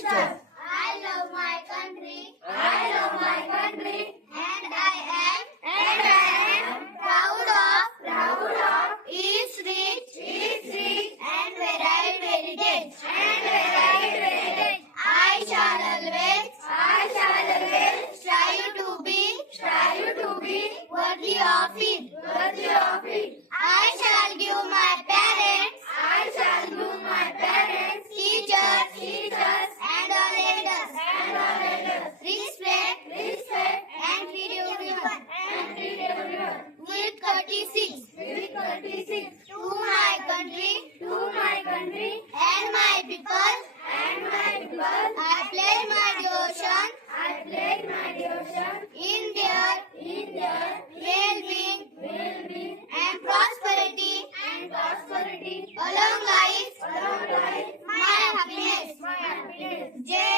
sisters. I love my country. I love my country. And I am proud of its rich and varied heritage. I shall always strive to be worthy of it. I shall give my parents, teachers, and all elders respect and treat everyone with courtesy. To my country and my people, I pledge my devotion in their well-being and prosperity. Along lies my happiness. Jai